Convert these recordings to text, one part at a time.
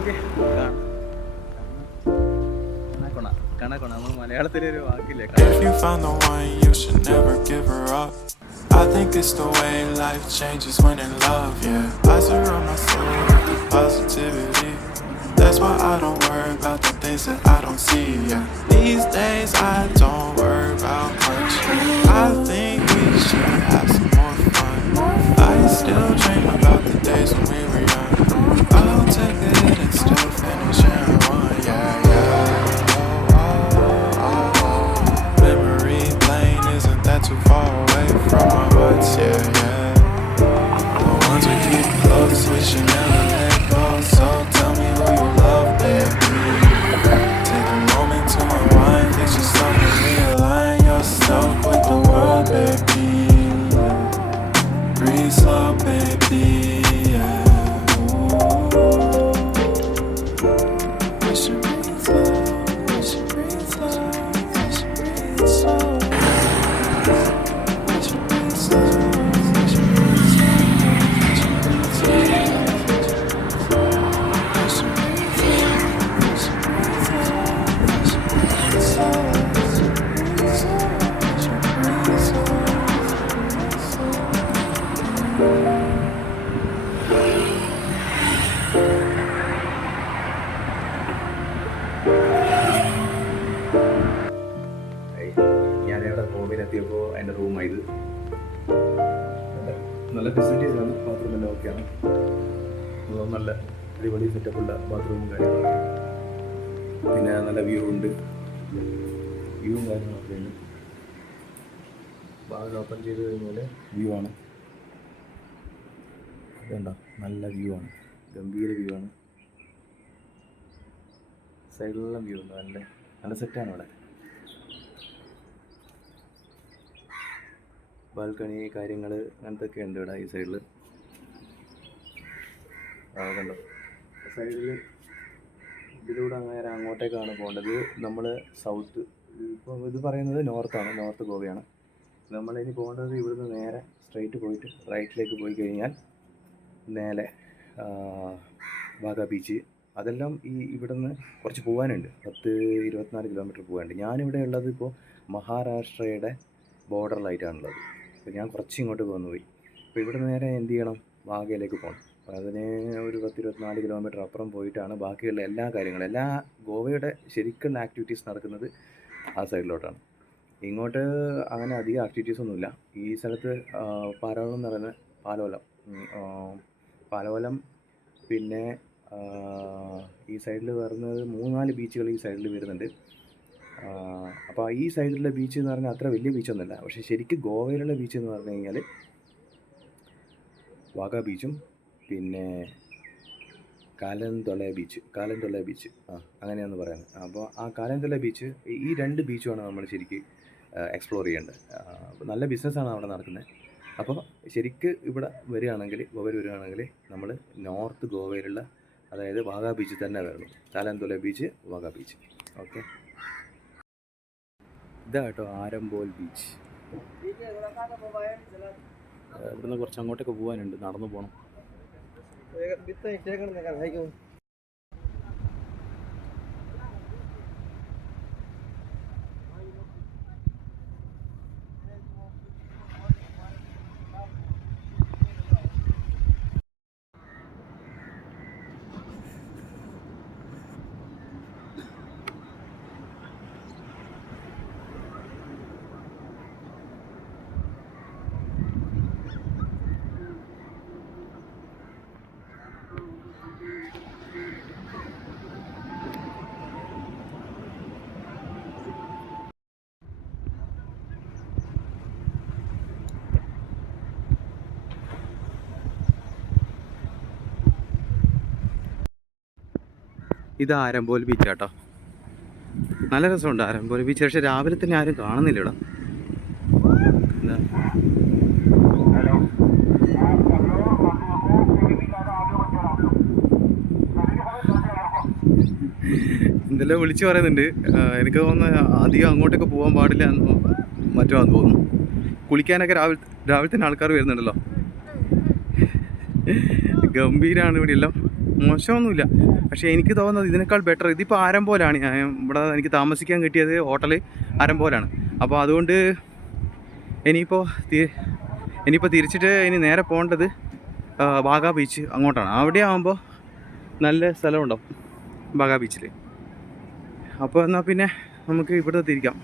Okay കണക്കൊണ നമ്മൾ മലയാളത്തിലൊരു വാക്കില്ലേ. If you find the one, you should never give her up. I think it's the way life changes when in love, yeah. I surround myself with the positivity. That's why I don't worry about the things that I don't see, yeah. These days I don't worry about much. I think we should have some more fun. I still dream about the days when we were young. I'll take it and still finish in one, yeah, yeah. Oh, oh, oh. Memory lane isn't that too far away from my heart, yeah, yeah. The ones we keep close, we should never let go. So tell me who you love, baby. Take a moment to unwind, fix yourself and realign yourself with the world, baby. Breathe slow, baby, yeah. We should breathe slow, we should breathe slow, we should breathe slow. We should breathe slow, we should breathe slow, we should breathe slow. We should breathe slow, we should breathe slow, we should breathe slow, we should breathe slow, we should breathe slow. ഞാനിവിടെ കോവിലെത്തിയപ്പോൾ എൻ്റെ റൂമായത് നല്ല ഫെസിലിറ്റീസാണ്. ബാത്റൂമെല്ലാം ഓക്കെയാണ്. നല്ല അടിപൊളി സെറ്റപ്പുള്ള ബാത്റൂമും കാര്യങ്ങളൊക്കെ. പിന്നെ നല്ല വ്യൂ ഉണ്ട്, വ്യൂവും കാര്യങ്ങളൊക്കെ ഉണ്ട്. ഭാഗം ഓപ്പൺ ചെയ്ത് കഴിഞ്ഞാൽ വ്യൂ ആണ്. ഇതുണ്ടോ, നല്ല വ്യൂ ആണ്, ഗംഭീര വ്യൂ ആണ്. സൈഡിലെല്ലാം വ്യൂ ഉണ്ട്, നല്ല നല്ല സെറ്റാണ് ഇവിടെ. ബാൽക്കണി കാര്യങ്ങൾ അങ്ങനത്തൊക്കെ ഉണ്ട് ഇവിടെ. ഈ സൈഡിൽ കണ്ടോ, സൈഡിൽ ഇതിലൂടെ അങ്ങനെ അങ്ങോട്ടേക്കാണ് പോകേണ്ടത്. നമ്മൾ സൗത്ത്, ഇപ്പോൾ ഇത് പറയുന്നത് നോർത്താണ്, നോർത്ത് ഗോവയാണ്. നമ്മളിനി പോകേണ്ടത് ഇവിടുന്ന് നേരെ സ്ട്രൈറ്റ് പോയിട്ട് റൈറ്റിലേക്ക് പോയി കഴിഞ്ഞാൽ നേരെ വാഗ ബീച്ച്. അതെല്ലാം ഇവിടുന്ന് കുറച്ച് പോകാനുണ്ട്, 24 കിലോമീറ്റർ പോകാനുണ്ട്. ഞാനിവിടെ ഉള്ളത് ഇപ്പോൾ മഹാരാഷ്ട്രയുടെ ബോർഡറിലായിട്ടാണുള്ളത്. അപ്പോൾ ഞാൻ കുറച്ച് ഇങ്ങോട്ട് പോയി. അപ്പോൾ ഇവിടെ നേരെ എന്ത് ചെയ്യണം, വാഗയിലേക്ക് പോകണം. അതിന് ഒരു 24 കിലോമീറ്റർ അപ്പുറം പോയിട്ടാണ് ബാക്കിയുള്ള എല്ലാ കാര്യങ്ങളും, എല്ലാ ഗോവയുടെ ശരിക്കുള്ള ആക്ടിവിറ്റീസ് നടക്കുന്നത് ആ സൈഡിലോട്ടാണ്. ഇങ്ങോട്ട് അങ്ങനെ അധികം ആക്ടിവിറ്റീസൊന്നുമില്ല. ഈ സ്ഥലത്ത് പാലോലം എന്ന് പറയുന്ന പാലോലം പിന്നെ ഈ സൈഡിൽ വരുന്നത് 3-4 ബീച്ചുകൾ ഈ സൈഡിൽ വരുന്നുണ്ട്. അപ്പോൾ ഈ സൈഡിലുള്ള ബീച്ച് എന്ന് പറഞ്ഞാൽ അത്ര വലിയ ബീച്ചൊന്നുമല്ല. പക്ഷേ ശരിക്കും ഗോവയിലുള്ള ബീച്ച് എന്ന് പറഞ്ഞു കഴിഞ്ഞാൽ വാഗ ബീച്ചും പിന്നെ കാലൻതൊള ബീച്ച് അങ്ങനെയാണെന്ന് പറയുന്നത്. അപ്പോൾ ആ കാലൻതൊള ബീച്ച്, ഈ 2 ബീച്ചുമാണ് നമ്മൾ ശരിക്കും എക്സ്പ്ലോർ ചെയ്യേണ്ടത്. നല്ല ബിസിനസ്സാണ് അവിടെ നടക്കുന്നത്. അപ്പോൾ ശരിക്ക് ഇവിടെ ഗോവയിൽ വരികയാണെങ്കിൽ നമ്മൾ നോർത്ത് ഗോവയിലുള്ള, അതായത് വാഗ ബീച്ച് തന്നെ വരണം. കാലൻതൊള ബീച്ച്, വാഗ ബീച്ച്. ഓക്കെ, ഇതാ കേട്ടോ ആരംബോൽ ബീച്ച്. ഇവിടുന്ന് കുറച്ച് അങ്ങോട്ടൊക്കെ പോകാനുണ്ട്, നടന്നു പോകണം. ഇത് ആരംബോൽ ബീച്ച് കേട്ടോ. നല്ല രസമുണ്ട് ആരംബോൽ ബീച്ച്. പക്ഷേ രാവിലെ തന്നെ ആരും കാണുന്നില്ല ഇവിടെ. എന്തെല്ലാം വിളിച്ചു പറയുന്നുണ്ട്. എനിക്ക് തോന്നുന്നു അധികം അങ്ങോട്ടൊക്കെ പോകാൻ പാടില്ല എന്നോ മറ്റോന്ന് തോന്നുന്നു. കുളിക്കാനൊക്കെ രാവിലെ തന്നെ ആൾക്കാർ വരുന്നുണ്ടല്ലോ. ഗംഭീരമാണ് ഇവിടെ എല്ലാം. മോശമൊന്നുമില്ല. പക്ഷേ എനിക്ക് തോന്നുന്നത് ഇതിനേക്കാൾ ബെറ്റർ ഇതിപ്പോൾ ആരംപോലാണ്. ഞാൻ ഇവിടെ എനിക്ക് താമസിക്കാൻ കിട്ടിയത് ഹോട്ടൽ ആരംപോലാണ്. അപ്പോൾ അതുകൊണ്ട് ഇനിയിപ്പോൾ തിരിച്ചിട്ട് ഇനി നേരെ പോകേണ്ടത് ബാഗ ബീച്ച് അങ്ങോട്ടാണ്. അവിടെ ആകുമ്പോൾ നല്ല സ്ഥലമുണ്ടാവും ബാഗ ബീച്ചിൽ. അപ്പോൾ എന്നാൽ പിന്നെ നമുക്ക് ഇവിടെ തിരിക്കാം.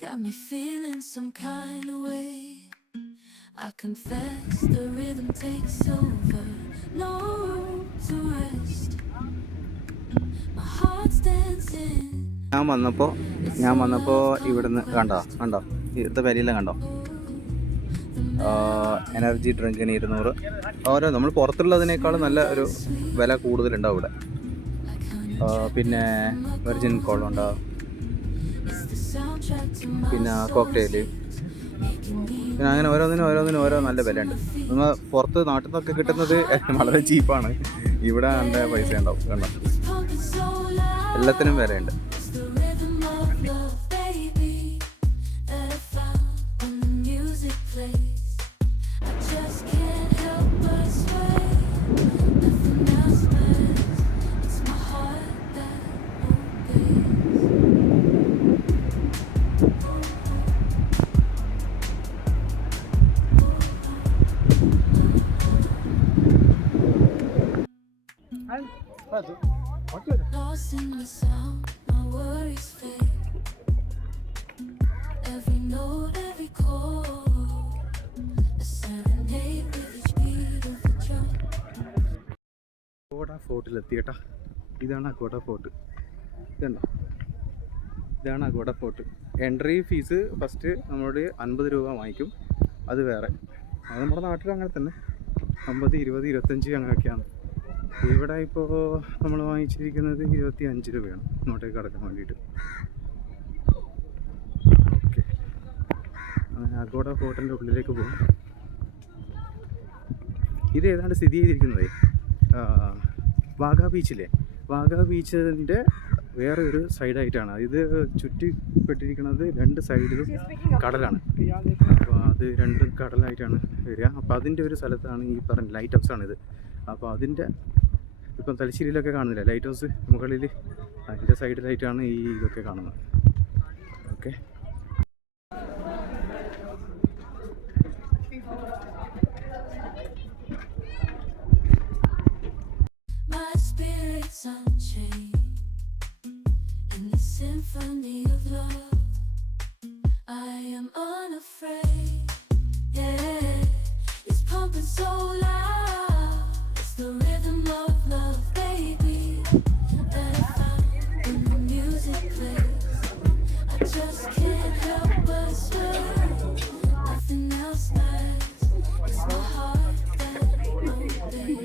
Got me feeling some kind of way. I confess the rhythm takes over. No room to rest. My heart's dancing. ഞാൻ വന്നപ്പോൾ ഇവിടുന്ന് കണ്ടോ ഇവിടുത്തെ വിലയെല്ലാം കണ്ടോ? എനർജി ഡ്രിങ്കിന് 200. ഓരോ നമ്മൾ പുറത്തുള്ളതിനേക്കാളും നല്ല ഒരു വില കൂടുതലുണ്ടാവും ഇവിടെ. പിന്നെ വെർജിൻ കോള ഉണ്ടാവും, പിന്നെ കോക്ടെയില്, പിന്നെ അങ്ങനെ ഓരോന്നിനും ഓരോ നല്ല വിലയുണ്ട്. നമ്മൾ പുറത്ത് നാട്ടിൽ നിന്നൊക്കെ കിട്ടുന്നത് വളരെ ചീപ്പാണ്. ഇവിടെ നല്ല പൈസ ഉണ്ടാവും. കണ്ടോ, എല്ലാത്തിനും വിലയുണ്ട്. Lost in the sound, my worries fade. Every note, every chord, a serenade with each beat of the drum. Aguada ഫോർട്ടിലെത്തി കേട്ടോ. ഇതാണ് അഗോഡ ഫോർട്ട്. ഇതുണ്ടോ, ഇതാണ് Aguada fort. Entry fees first നമ്മളോട് 50 രൂപ വാങ്ങിക്കും. അത് വേറെ. അത് നമ്മുടെ നാട്ടിലും അങ്ങനെ തന്നെ 50, 20, 25 അങ്ങനെയൊക്കെയാണ്. ഇവിടെ ഇപ്പോൾ നമ്മൾ വാങ്ങിച്ചിരിക്കുന്നത് 25 രൂപയാണ് ഇങ്ങോട്ടേക്ക് കടക്കാൻ വേണ്ടിയിട്ട്. ഓക്കെ, അങ്ങനെ അഗോഡ ഫോർട്ടിൻ്റെ ഉള്ളിലേക്ക് പോകും. ഇത് ഏതാണ്ട് സ്ഥിതി ചെയ്തിരിക്കുന്നത് വാഗ ബീച്ചിലെ വാഗ ബീച്ചിൻ്റെ വേറെ ഒരു സൈഡായിട്ടാണ്. ഇത് ചുറ്റിപ്പെട്ടിരിക്കുന്നത് 2 സൈഡിലും കടലാണ്. അപ്പോൾ അത് 2 കടലായിട്ടാണ് വരിക. അപ്പോൾ അതിൻ്റെ ഒരു സ്ഥലത്താണ് ഈ പറഞ്ഞ ലൈറ്റ് ഹൗസാണിത്. അപ്പോൾ അതിൻ്റെ ഇപ്പം തലശ്ശേരിയിലൊക്കെ കാണുന്നില്ല ലൈറ്റ് ഹൗസ് മുകളിൽ, അതിൻ്റെ സൈഡിലായിട്ടാണ് ഈ ഇതൊക്കെ കാണുന്നത്. Okay, My spirit's unchained in the symphony of love. I am unafraid, yeah. It's pumping so loud. It's the rhythm of love, baby, that I found when the music plays. I just can't help but sway. Nothing else matters. It's my heart that obeys.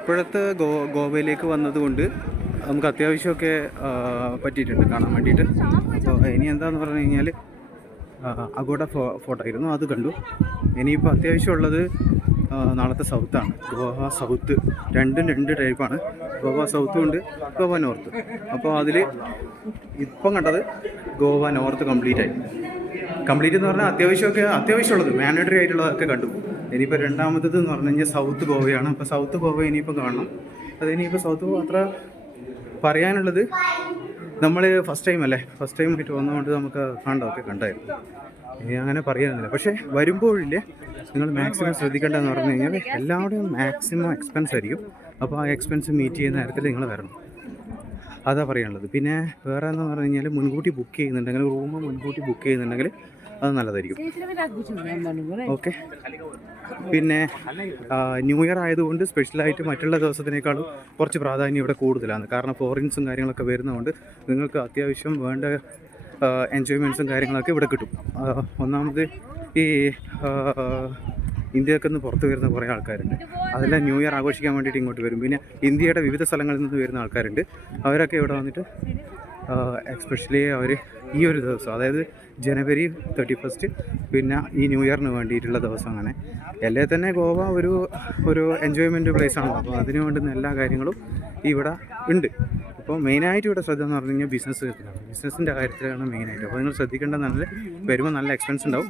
ഇപ്പോഴത്തെ ഗോവയിലേക്ക് വന്നതുകൊണ്ട് നമുക്ക് അത്യാവശ്യമൊക്കെ പറ്റിയിട്ടുണ്ട് കാണാൻ വേണ്ടിയിട്ട്. അപ്പോൾ ഇനി എന്താണെന്ന് പറഞ്ഞു കഴിഞ്ഞാൽ അഗോഡ ഫോർട്ട് ആയിരുന്നു, അത് കണ്ടു. ഇനിയിപ്പോൾ അത്യാവശ്യമുള്ളത് നാളത്തെ സൗത്താണ്, ഗോവ സൗത്ത്. രണ്ടും രണ്ട് ടൈപ്പാണ്, ഗോവ സൗത്തും ഉണ്ട്, ഗോവ നോർത്ത്. അപ്പോൾ അതിൽ ഇപ്പം കണ്ടത് ഗോവ നോർത്ത് കംപ്ലീറ്റ് എന്ന് പറഞ്ഞാൽ അത്യാവശ്യമുള്ളത് മാൻഡേറ്ററി ആയിട്ടുള്ളതൊക്കെ കണ്ടു. ഇനിയിപ്പോൾ രണ്ടാമത്തത് എന്ന് പറഞ്ഞു കഴിഞ്ഞാൽ സൗത്ത് ഗോവയാണ്. അപ്പോൾ സൗത്ത് ഗോവ ഇനിയിപ്പോൾ കാണണം. അതിനിപ്പോൾ സൗത്ത് ഗോവ അത്ര പറയാനുള്ളത്, നമ്മൾ ഫസ്റ്റ് ടൈം ആയിട്ട് വന്നതുകൊണ്ട് നമുക്ക് കാണേണ്ടതൊക്കെ കണ്ടായിരുന്നു. ഇനി അങ്ങനെ പറയാനില്ല. പക്ഷേ വരുമ്പോഴില്ലേ നിങ്ങൾ മാക്സിമം ശ്രദ്ധിക്കേണ്ടതെന്ന് പറഞ്ഞു കഴിഞ്ഞാൽ എല്ലാവരുടെയും മാക്സിമം എക്സ്പെൻസ് ആയിരിക്കും. അപ്പോൾ ആ എക്സ്പെൻസ് മീറ്റ് ചെയ്യുന്ന തരത്തിൽ നിങ്ങൾ വരണം, അതാ പറയാനുള്ളത്. പിന്നെ വേറെ എന്ന് പറഞ്ഞു കഴിഞ്ഞാൽ മുൻകൂട്ടി ബുക്ക് ചെയ്യുന്നുണ്ടെങ്കിൽ, റൂം മുൻകൂട്ടി ബുക്ക് ചെയ്യുന്നുണ്ടെങ്കിൽ അത് നല്ലതായിരിക്കും. ഓക്കെ, പിന്നെ ന്യൂ ഇയർ ആയതുകൊണ്ട് സ്പെഷ്യലായിട്ട് മറ്റുള്ള ദിവസത്തിനേക്കാളും കുറച്ച് പ്രാധാന്യം ഇവിടെ കൂടുതലാണ്. കാരണം ഫോറിൻസും കാര്യങ്ങളൊക്കെ വരുന്നതുകൊണ്ട് നിങ്ങൾക്ക് അത്യാവശ്യം വേണ്ട എൻജോയ്മെൻറ്റ്സും കാര്യങ്ങളൊക്കെ ഇവിടെ കിട്ടും. ഒന്നാമത് ഈ ഇന്ത്യയൊക്കെ നിന്ന് പുറത്ത് വരുന്ന കുറേ ആൾക്കാരുണ്ട്, അതെല്ലാം ന്യൂ ഇയർ ആഘോഷിക്കാൻ വേണ്ടിയിട്ട് ഇങ്ങോട്ട് വരും. പിന്നെ ഇന്ത്യയുടെ വിവിധ സ്ഥലങ്ങളിൽ നിന്ന് വരുന്ന ആൾക്കാരുണ്ട്, അവരൊക്കെ ഇവിടെ വന്നിട്ട് എക്സ്പെഷ്യലി അവർ ഈ ഒരു ദിവസം, അതായത് ജനുവരി 31 പിന്നെ ഈ ന്യൂ ഇയറിന് വേണ്ടിയിട്ടുള്ള ദിവസം, അങ്ങനെ അല്ലേ തന്നെ ഗോവ ഒരു എൻജോയ്മെൻറ്റ് പ്ലേസാണ്. അപ്പോൾ അതിന് വേണ്ടുന്ന എല്ലാ കാര്യങ്ങളും ഇവിടെ ഉണ്ട്. അപ്പോൾ മെയിനായിട്ട് ഇവിടെ ശ്രദ്ധ എന്ന് പറഞ്ഞു കഴിഞ്ഞാൽ ബിസിനസ്സിൻ്റെ കാര്യത്തിലാണ് മെയിനായിട്ട്. അപ്പോൾ നിങ്ങൾ ശ്രദ്ധിക്കേണ്ടത് നല്ല വരുമ്പോൾ നല്ല എക്സ്പെൻസ് ഉണ്ടാവും,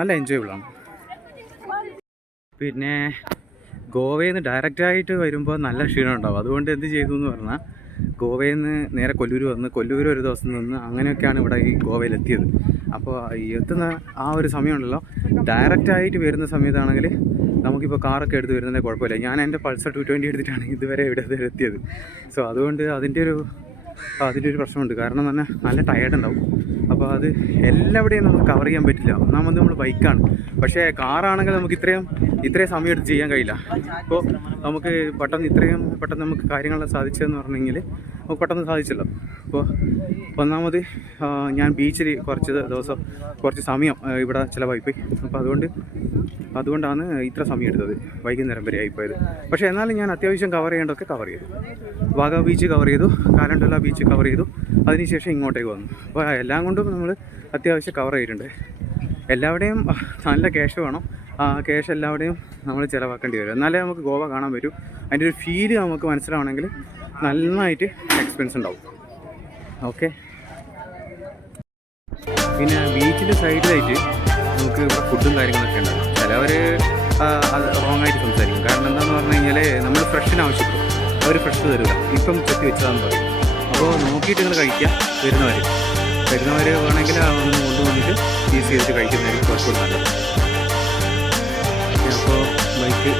നല്ല എൻജോയബിളാണ്. പിന്നെ ഗോവയിൽ നിന്ന് ഡയറക്റ്റായിട്ട് വരുമ്പോൾ നല്ല ക്ഷീണം ഉണ്ടാവും. അതുകൊണ്ട് എന്ത് ചെയ്തു എന്ന് പറഞ്ഞാൽ ഗോവയിൽ നിന്ന് നേരെ കൊല്ലൂർ വന്ന് കൊല്ലൂർ ഒരു ദിവസം നിന്ന് അങ്ങനെയൊക്കെയാണ് ഇവിടെ ഈ ഗോവയിലെത്തിയത്. അപ്പോൾ എത്തുന്ന ആ ഒരു സമയമുണ്ടല്ലോ, ഡയറക്റ്റായിട്ട് വരുന്ന സമയത്താണെങ്കിൽ നമുക്കിപ്പോൾ കാറൊക്കെ എടുത്ത് വരുന്നതിൻ്റെ കുഴപ്പമില്ല. ഞാൻ എൻ്റെ പൾസർ 220 എടുത്തിട്ടാണ് ഇതുവരെ ഇവിടെ എത്തിയത്. സോ അതുകൊണ്ട് അതിൻ്റെ ഒരു പ്രശ്നമുണ്ട്. കാരണം തന്നെ നല്ല ടയേർഡ് ഉണ്ടാവും. അപ്പോൾ അത് എല്ലാവിടെയും നമുക്ക് കവർ ചെയ്യാൻ പറ്റില്ല. ഒന്നാമത് നമ്മൾ ബൈക്കാണ്, പക്ഷേ കാറാണെങ്കിൽ നമുക്ക് ഇത്രയും സമയം എടുത്ത് ചെയ്യാൻ കഴിയില്ല. ഇപ്പോൾ നമുക്ക് പെട്ടെന്ന് നമുക്ക് കാര്യങ്ങളെല്ലാം സാധിച്ചതെന്ന് പറഞ്ഞു കഴിഞ്ഞാൽ പെട്ടെന്ന് സാധിച്ചല്ലോ. അപ്പോൾ ഒന്നാമത് ഞാൻ ബീച്ചിൽ കുറച്ച് സമയം ഇവിടെ ചിലവായിപ്പോയി. അപ്പോൾ അതുകൊണ്ടാണ് ഇത്ര സമയം എടുത്തത്, വൈകുന്നേരം വരെ ആയിപ്പോയത്. പക്ഷേ എന്നാലും ഞാൻ അത്യാവശ്യം കവർ ചെയ്യേണ്ടതൊക്കെ കവർ ചെയ്തു. വാഗ ബീച്ച് കവർ ചെയ്തു, കാലണ്ടുല ബീച്ച് കവർ ചെയ്തു, അതിനുശേഷം ഇങ്ങോട്ടേക്ക് വന്നു. അപ്പോൾ എല്ലാം കൊണ്ടും നമ്മൾ അത്യാവശ്യം കവർ ചെയ്തിട്ടുണ്ട്. എല്ലാവിടെയും നല്ല ക്യാഷ് വേണം. ആ ക്യാഷ് എല്ലാവിടെയും നമ്മൾ ചിലവാക്കേണ്ടി വരും, എന്നാലേ നമുക്ക് ഗോവ കാണാൻ പറ്റൂ. അതിൻ്റെ ഒരു ഫീല് നമുക്ക് മനസ്സിലാവണമെങ്കിൽ നന്നായിട്ട് എക്സ്പെൻസ് ഉണ്ടാവും. ഓക്കെ, പിന്നെ ബീച്ചിൻ്റെ സൈഡിലായിട്ട് നമുക്ക് ഇവിടെ ഫുഡും കാര്യങ്ങളൊക്കെ ഉണ്ടാവും. ചിലവർ അത് റോങ് ആയിട്ട് സംസാരിക്കും. കാരണം എന്താണെന്ന് പറഞ്ഞു കഴിഞ്ഞാൽ നമ്മൾ ഫ്രഷിന് ആവശ്യപ്പെടും, അവർ ഫ്രഷ് തരില്ല, ഇപ്പം ചെത്തി വെച്ചതാണെന്ന് പറയും. അപ്പോൾ നോക്കിയിട്ട് നിങ്ങൾ കഴിക്കുക. വരുന്നവർ വേണമെങ്കിൽ ഒന്ന് കൊണ്ടുവന്നിട്ട് ഈസി ചെയ്തിട്ട് കഴിക്കുന്നതായിരിക്കും കുറച്ചുകൂടി നല്ലത്. അപ്പോൾ ബൈക്ക്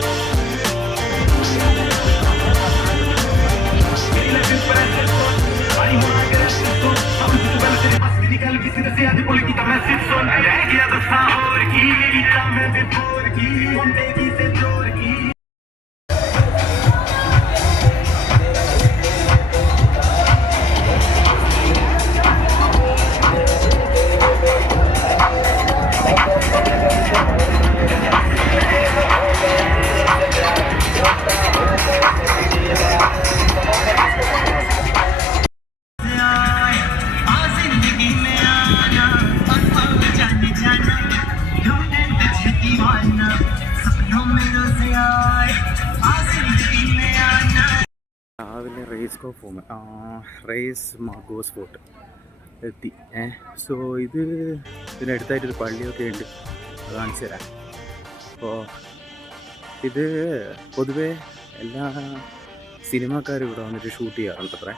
രാവിലെ റേസ് മാഗോ സ്പോട്ട് എത്തി. സോ ഇതിനടുത്തായിട്ടൊരു പള്ളിയൊക്കെ ഉണ്ട്, അത് കാണിച്ചു തരാം. അപ്പോൾ ഇത് പൊതുവേ എല്ലാ സിനിമാക്കാരും ഇവിടെ വന്നിട്ട് ഷൂട്ട് ചെയ്യാറുണ്ട് അത്രേ.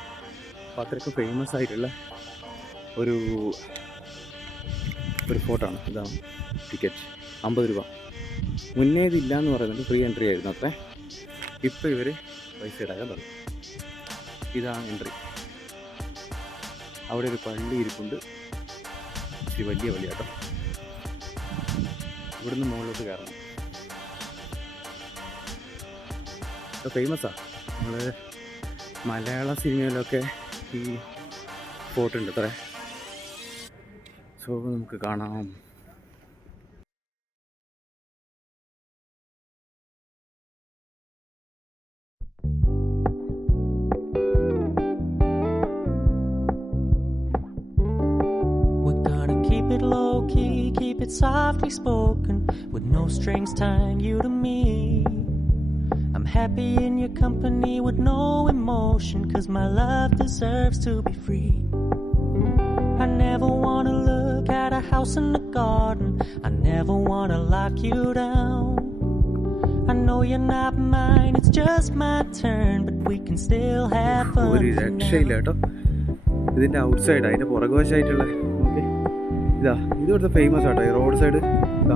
അപ്പോൾ അത്രയ്ക്ക് ഫേമസ് ആയിട്ടുള്ള ഒരു ഫോട്ടാണ്. ഇതാണ് ടിക്കറ്റ് 50 രൂപ. മുന്നേ ഇതില്ല എന്ന് പറയുന്നത് ഫ്രീ എൻട്രി ആയിരുന്നു അത്രേ. ഇപ്പോൾ ഇവർ പൈസ ഇടാൻ തുടങ്ങി. ഇതാണ് എൻട്രി. അവിടെ ഒരു പള്ളി ഇരിപ്പുണ്ട്, ഇച്ചിരി വലിയ പള്ളി കേട്ടോ. ഇവിടുന്ന് മുകളിലോട്ട് കയറണം. ഫേമസാണ്. നമ്മൾ മലയാള സിനിമയിലൊക്കെ ഈ ഫോട്ടുണ്ട് അത്രേ. സോ നമുക്ക് കാണാം. Keep it softly spoken, with no strings tying you to me. I'm happy in your company with no emotion, 'cause my love deserves to be free. I never wanna look at a house in the garden, I never wanna lock you down. I know you're not mine, it's just my turn, but we can still have fun. ഒരു രക്ഷയില്ല കേട്ടോ. ഇതിൻ്റെ out side, അതിൻ്റെ പുറകുവശമായിട്ടുള്ള ഇതാ, ഇത് ഇവിടുത്തെ famous ആട്ടോ. ഈ റോഡ് സൈഡ് ഇതാ,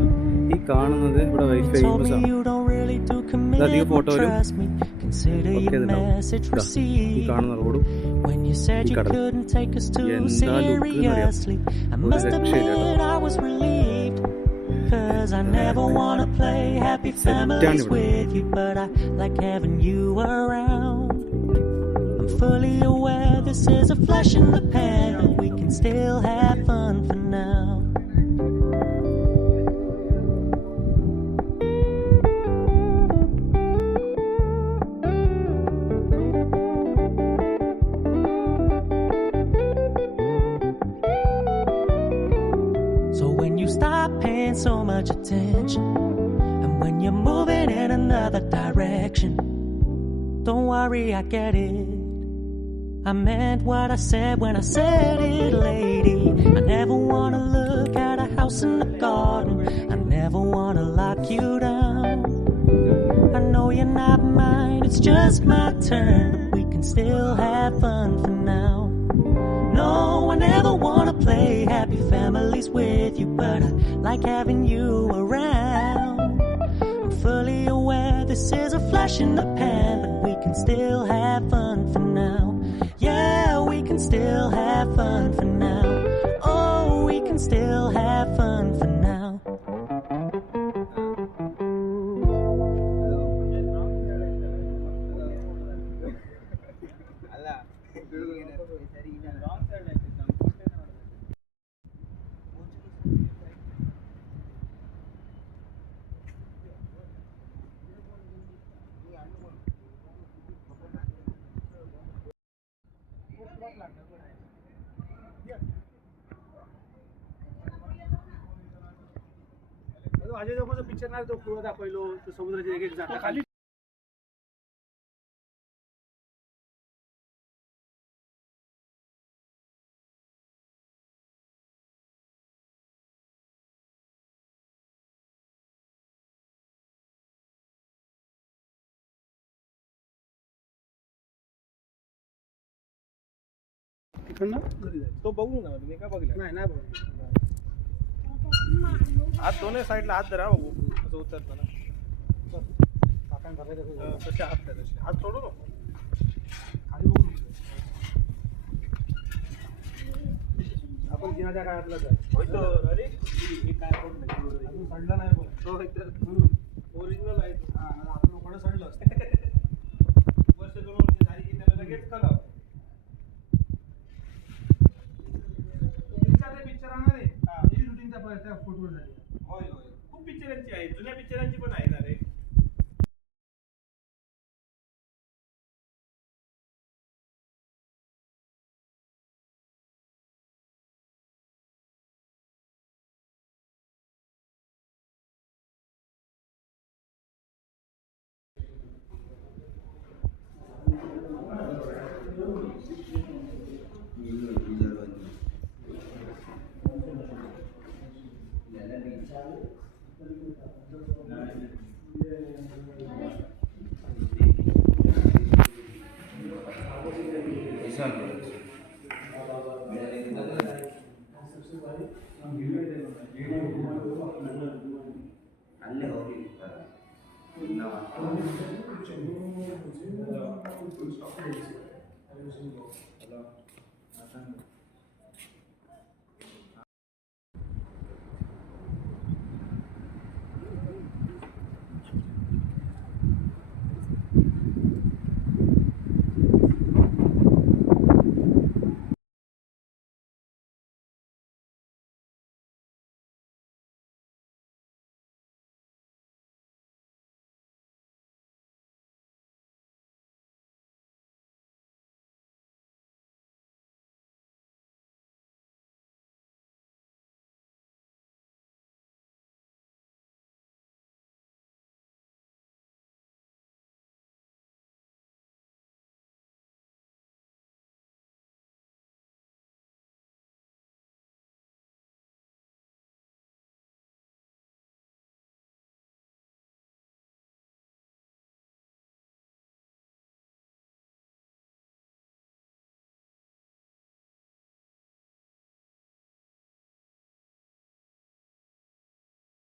ഈ കാണുന്നത് ഇവിടെ ഫേമസ് ആണ്. അധികം ഫോട്ടോയിലും ഒക്കെ ഇതുണ്ടാവും. ഈ കാണുന്ന റോഡും ഈ കടലും എന്താ ലുക്ക് എന്നറിയാം. ഒരു രക്ഷയില്ല കേട്ടോ. Cause I never wanna play happy families with you, but I like having you around. I'm fully aware this is a flash in the pan, but we can still have fun for now. So when you stop paying so much attention, and when you're moving in another direction, don't worry, I get it. I meant what I said when I said it, lady. I never wanna look at a house in the garden, I never wanna lock you down. I know you're not mine, it's just my turn, we can still have fun for now. No, I never wanna play happy families with you, but I like having you around. I'm fully aware this is a flash in the pan, but we can still have fun for now. Yeah, we can still have fun for now. Oh, we can still have fun for now. Ajay देवगणचा picture नाही तो पुढे दाखवलो समुद्राची एक एक जागा खाली तिकडनं तो बघू ना मी काय बघितलं नाही नाही बघू हात दोन्ही साईडला हात धरा बघू असं उतरतं ना तसे हात धरा तसे हात सोडू नको खाली बघू आपण जिनाच्या काळातलाच आहे अरे हे काय अजून सडला नाही बघ तो ओरिजिनल आहे तो आपण लोकांना सडलं वर्ष 2 वर्ष झाली की त्याला लगेच कळलं त्या फोटोवर झाली होय होय खूप पिक्चरांची आहे जुन्या पिक्चरांची पण आहे ना रे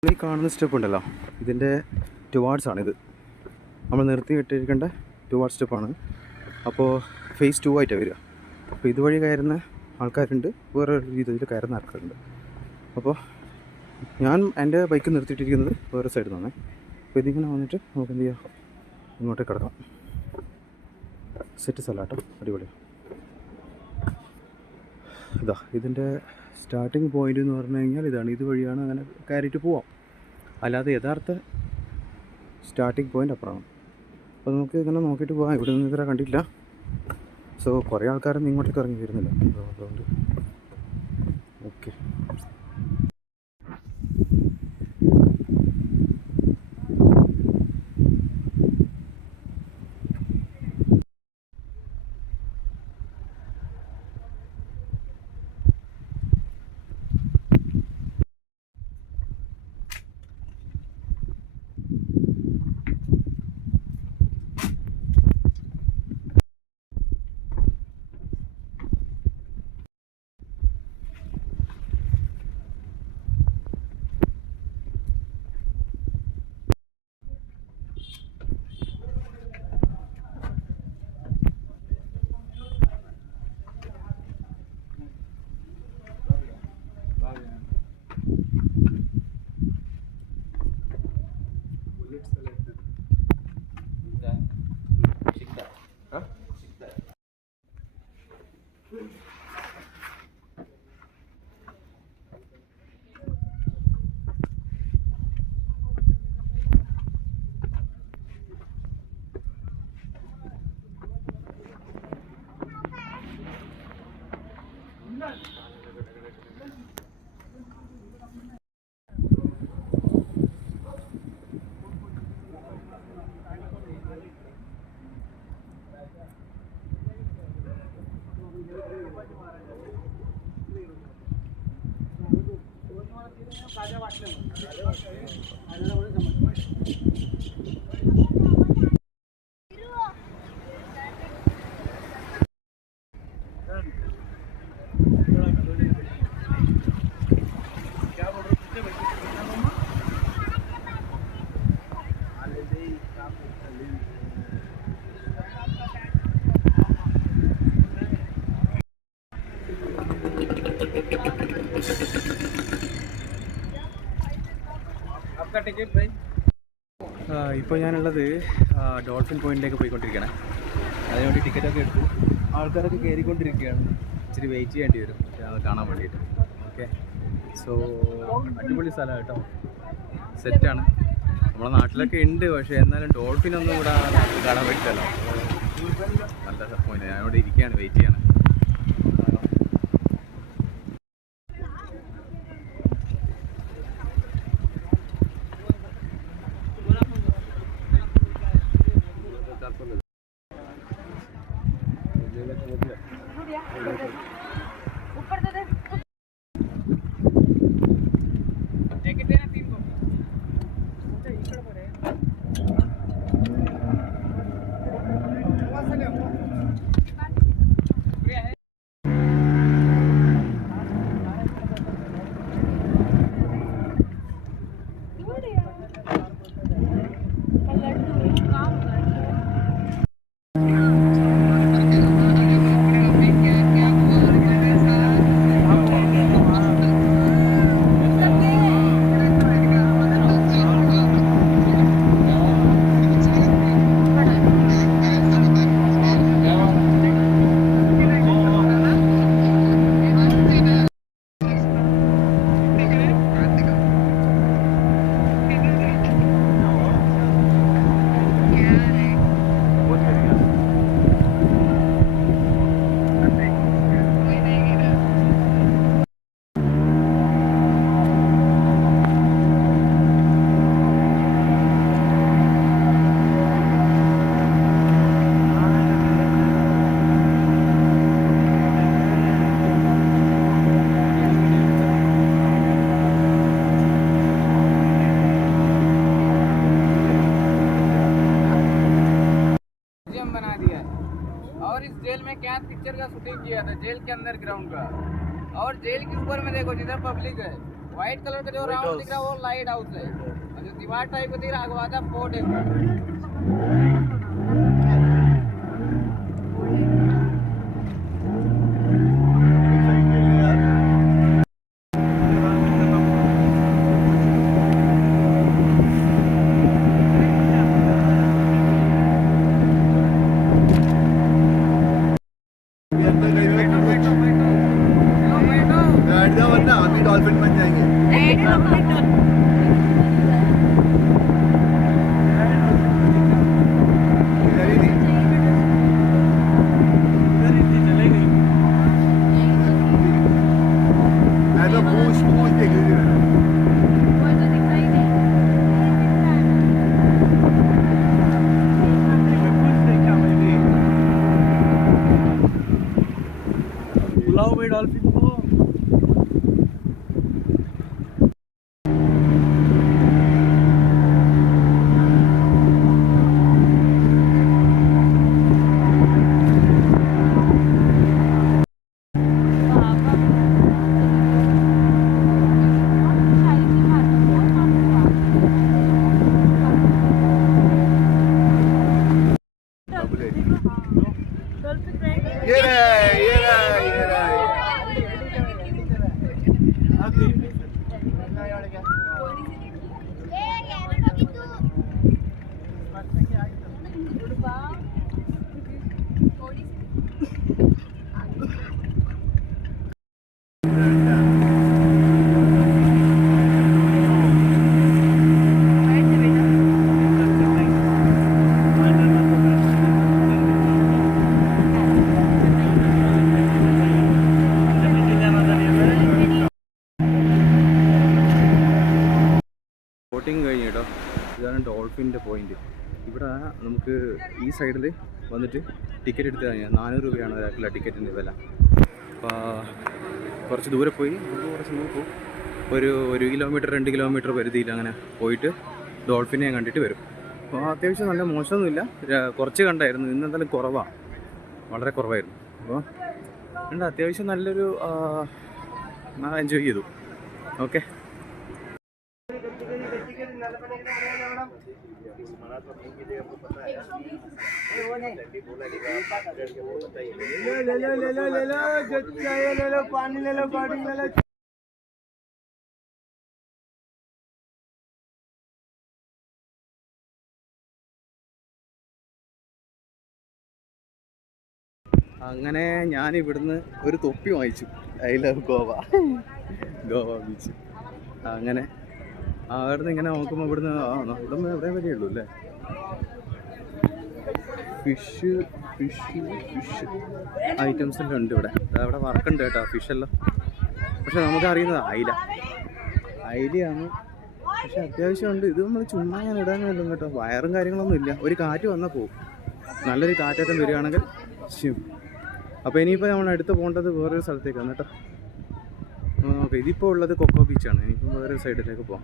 ഈ കാണുന്ന സ്റ്റെപ്പ് ഉണ്ടല്ലോ ഇതിൻ്റെ ടുവാർഡ്സ് ആണിത് നമ്മൾ നിർത്തി ഇട്ടിരിക്കേണ്ട ടുവാർഡ് സ്റ്റെപ്പാണ് അപ്പോൾ ഫേസ് 2 ആയിട്ടാണ് വരിക അപ്പോൾ ഇതുവഴി കയറുന്ന ആൾക്കാരുണ്ട് വേറെ രീതിയിൽ കയറുന്ന ആൾക്കാരുണ്ട് അപ്പോൾ ഞാൻ എൻ്റെ ബൈക്ക് നിർത്തിയിട്ടിരിക്കുന്നത് വേറെ സൈഡിൽ നിന്നാണ് അപ്പോൾ ഇതിങ്ങനെ വന്നിട്ട് നമുക്ക് എന്ത് ചെയ്യാം ഇങ്ങോട്ടേക്ക് കിടക്കാം സെറ്റ് സ്ഥലം കേട്ടോ അടിപൊളിയാണ് ഇതാ ഇതിൻ്റെ സ്റ്റാർട്ടിങ് പോയിൻ്റ് എന്ന് പറഞ്ഞു കഴിഞ്ഞാൽ ഇതാണ് ഇതുവഴിയാണ് അങ്ങനെ കയറിയിട്ട് പോവാം അല്ലാതെ യഥാർത്ഥ സ്റ്റാർട്ടിങ് പോയിൻ്റ് അപ്പുറമാണ് അപ്പോൾ നമുക്ക് ഇങ്ങനെ നോക്കിയിട്ട് പോകാം ഇവിടെ നിന്ന് ഇതുവരെ കണ്ടിട്ടില്ല സോ കുറേ ആൾക്കാരൊന്നും ഇങ്ങോട്ടേക്ക് ഇറങ്ങി വരുന്നില്ല അതുകൊണ്ട് ഓക്കെ ഇപ്പോൾ ഞാനുള്ളത് ഡോൾഫിൻ പോയിന്റിലേക്ക് പോയിക്കൊണ്ടിരിക്കുകയാണ്. അതിനുവേണ്ടി ടിക്കറ്റൊക്കെ എടുത്തു. ആൾക്കാരൊക്കെ കയറിക്കൊണ്ടിരിക്കുകയാണ്. ഇച്ചിരി വെയിറ്റ് ചെയ്യേണ്ടി വരും അത് കാണാൻ വേണ്ടിയിട്ട്. ഓക്കെ, സോ അടിപൊളി സ്ഥലമാണ് കേട്ടോ, സെറ്റാണ്. നമ്മളെ നാട്ടിലൊക്കെ ഉണ്ട്, പക്ഷേ എന്നാലും ഡോൾഫിനൊന്നും ഇവിടെ നാട്ടിൽ കാണാൻ പറ്റില്ലല്ലോ. നല്ല പോയിന്റ്. ഞാൻ ഇവിടെ ഇരിക്കുകയാണ്, വെയിറ്റ് ചെയ്യാണ്. और इस जेल में क्या पिक्चर का शूटिंग किया था, जेल के अंदर ग्राउंड का। और जेल के ऊपर में देखो जिधर पब्लिक है, व्हाइट कलर का जो राउंड दिख रहा है वो लाइट हाउस है, और जो दीवार टाइप का दिख रहा है आगवादा फोर्ट है। अभी डॉल्फिन बन जाएंगे। मैं तो पूछ देख रही थी। बुलाओ भाई डॉल्फिन को। ये रहा, ये रहा, ये रहा, ये रहा। ഡോൾഫിൻ്റെ പോയിൻ്റ്. ഇവിടെ നമുക്ക് ഈ സൈഡിൽ വന്നിട്ട് ടിക്കറ്റ് എടുത്ത് കഴിഞ്ഞാൽ 400 രൂപയാണ് ഒരാൾക്കുള്ള ടിക്കറ്റിൻ്റെ വില. അപ്പോൾ കുറച്ച് ദൂരെ പോയി കുറച്ച് നോക്കും, ഒരു 1 കിലോമീറ്റർ 2 കിലോമീറ്റർ പരിധിയിൽ അങ്ങനെ പോയിട്ട് ഡോൾഫിനെ കണ്ടിട്ട് വരും. അപ്പോൾ അത്യാവശ്യം നല്ല മോശമൊന്നുമില്ല, കുറച്ച് കണ്ടായിരുന്നു, ഇന്ന് എന്തായാലും കുറവാണ്, വളരെ കുറവായിരുന്നു. അപ്പോൾ ഉണ്ട്, അത്യാവശ്യം നല്ലൊരു എൻജോയ് ചെയ്തു. ഓക്കെ. അങ്ങനെ ഞാൻ ഇവിടുന്ന് ഒരു തൊപ്പി വാങ്ങിച്ചു, I love Goa, Goa beach. അങ്ങനെ അവിടുന്ന് ഇങ്ങനെ നോക്കുമ്പോൾ ഇവിടുന്ന് ഇവിടുന്ന് എവിടെ വരെയുള്ളൂ അല്ലേ. ഫിഷ് ഐറ്റംസ് എല്ലാം ഉണ്ട് ഇവിടെ. അവിടെ വർക്കുണ്ട് കേട്ടോ, ഫിഷെല്ലാം. പക്ഷെ നമുക്ക് അറിയുന്നത് അയിലയാണ്. പക്ഷെ അത്യാവശ്യമുണ്ട്. ഇത് നമ്മൾ ചുമ്മാ ഞാൻ ഇടാനും കേട്ടോ, വയറും കാര്യങ്ങളൊന്നും ഇല്ല. ഒരു കാറ്റ് വന്നാൽ പോകും, നല്ലൊരു കാറ്റേറ്റം വരികയാണെങ്കിൽ ശരി. അപ്പോൾ ഇനിയിപ്പോൾ നമ്മൾ അടുത്ത് പോകേണ്ടത് വേറൊരു സ്ഥലത്തേക്കാണ് കേട്ടോ. ഓക്കെ, ഇതിപ്പോൾ ഉള്ളത് കൊക്കോ ബീച്ചാണ്. ഇനിയിപ്പോൾ വേറൊരു സൈഡിലേക്ക് പോകാം.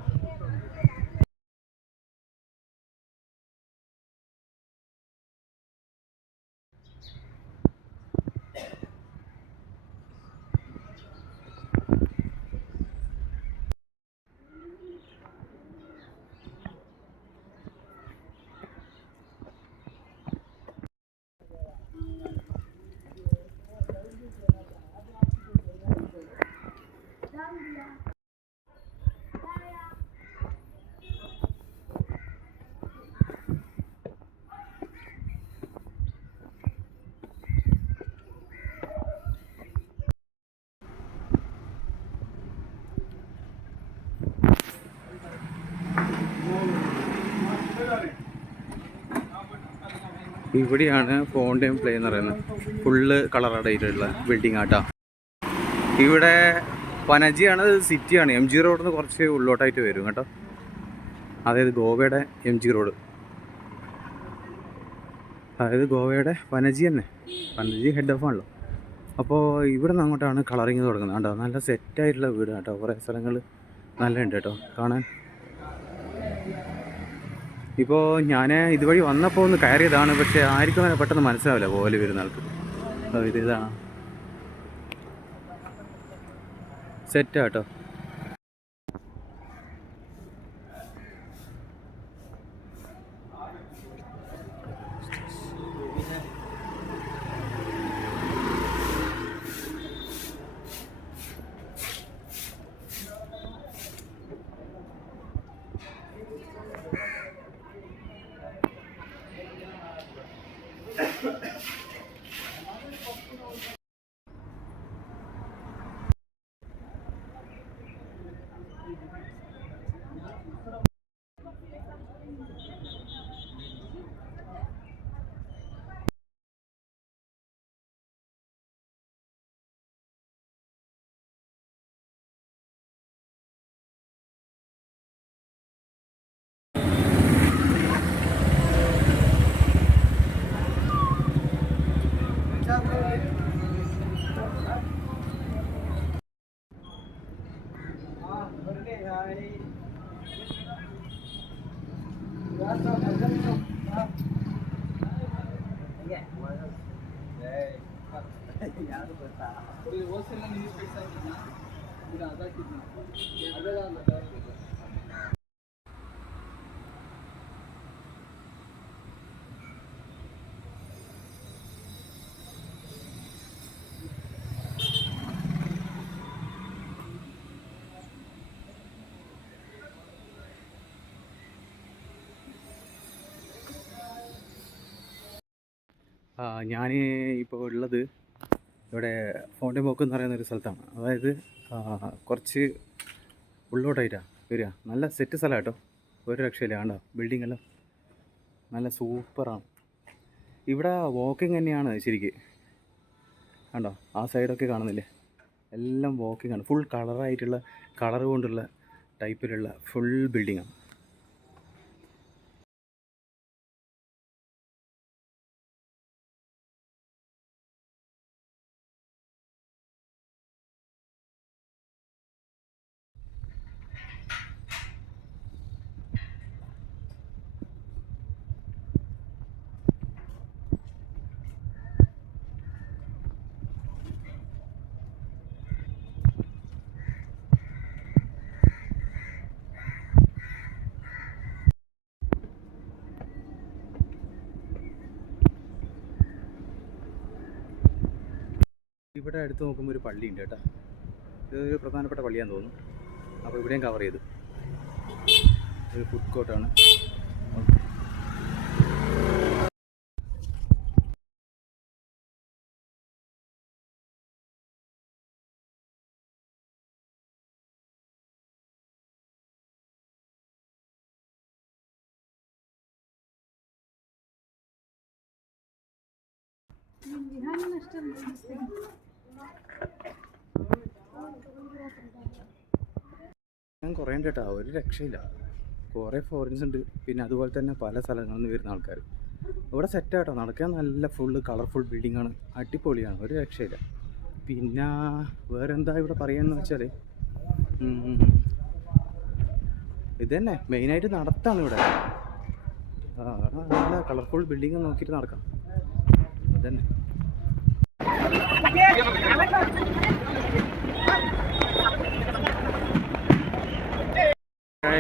ഇവിടെയാണ് ഫൗണ്ടൈൻ പ്ലേ എന്ന് പറയുന്നത്. ഫുള്ള് കളറടയിട്ടുള്ള ബിൽഡിംഗ് ആട്ടോ. ഇവിടെ പനജിയാണ് സിറ്റിയാണ്. MG റോഡിൽ നിന്ന് കുറച്ച് ഉള്ളോട്ടായിട്ട് വരും കേട്ടോ. അതായത് ഗോവയുടെ MG റോഡ്, അതായത് ഗോവയുടെ പനജി തന്നെ. പനജി ഹെഡ് ഓഫ് ആണല്ലോ. അപ്പോൾ ഇവിടെ നിന്ന് അങ്ങോട്ടാണ് കളറിങ് തുടങ്ങുന്നത് കേട്ടോ. നല്ല സെറ്റായിട്ടുള്ള വീട് കേട്ടോ. കുറേ സ്ഥലങ്ങൾ നല്ല ഉണ്ട് കേട്ടോ കാണാൻ. ഇപ്പോൾ ഞാൻ ഇതുവഴി വന്നപ്പോൾ ഒന്ന് കയറിയതാണ്, പക്ഷേ ആർക്കും അങ്ങനെ പെട്ടെന്ന് മനസ്സിലാവില്ല പോലെ വരുന്ന ആൾക്ക്. ഇതാണ് സെറ്റാ കേട്ടോ. ഞാൻ ഇപ്പോൾ ഉള്ളത് ഇവിടെ ഫൗണ്ടൈൻ ബോക്ക് എന്ന് പറയുന്നൊരു സ്ഥലത്താണ്. അതായത് കുറച്ച് ഉള്ളോട്ടായിട്ടാണ് വരിക. നല്ല സെറ്റ് സ്ഥലം കേട്ടോ, ഒരു രക്ഷയില്ല. കണ്ടോ ബിൽഡിംഗ് എല്ലാം നല്ല സൂപ്പറാണ്. ഇവിടെ വാക്കിംഗ് തന്നെയാണ് ശരിക്ക്. കണ്ടോ ആ സൈഡൊക്കെ കാണുന്നില്ലേ, എല്ലാം വാക്കിംഗ് ആണ്. ഫുൾ കളറായിട്ടുള്ള കളർ കൊണ്ടുള്ള ടൈപ്പിലുള്ള ഫുൾ ബിൽഡിങ്ങാണ്. ഇവിടെ അടുത്ത് നോക്കുമ്പോൾ ഒരു പള്ളിയുണ്ട് കേട്ടോ. ഇതൊരു പ്രധാനപ്പെട്ട പള്ളിയാന്ന് തോന്നുന്നു. അപ്പോൾ ഇവിടെയും കവർ ചെയ്തു. ഒരു ഫുഡ് കോർട്ടാണ്. ഞാൻ കുറേ ഉണ്ട് കേട്ടോ, ഒരു രക്ഷയില്ല. കുറേ ഫോറിൻസ് ഉണ്ട്, പിന്നെ അതുപോലെ തന്നെ പല സ്ഥലങ്ങളിൽ നിന്ന് വരുന്ന ആൾക്കാർ. ഇവിടെ സെറ്റാട്ടോ, നടക്കാൻ നല്ല ഫുള്ള് കളർഫുൾ ബിൽഡിംഗ് ആണ്, അടിപൊളിയാണ്, ഒരു രക്ഷയില്ല. പിന്നെ വേറെ എന്താ ഇവിടെ പറയാന്ന് വെച്ചാൽ ഇത് തന്നെ മെയിനായിട്ട് നടത്താണ് ഇവിടെ. നല്ല കളർഫുൾ ബിൽഡിങ് നോക്കിയിട്ട് നടക്കാം, അതന്നെ.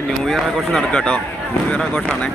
ന്യൂ ഇയർ ആഘോഷം നടക്കുക കേട്ടോ, ന്യൂ ഇയർ ആഘോഷമാണേ.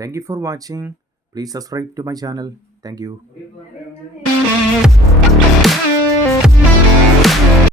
Thank you for watching. Please subscribe to my channel. Thank U.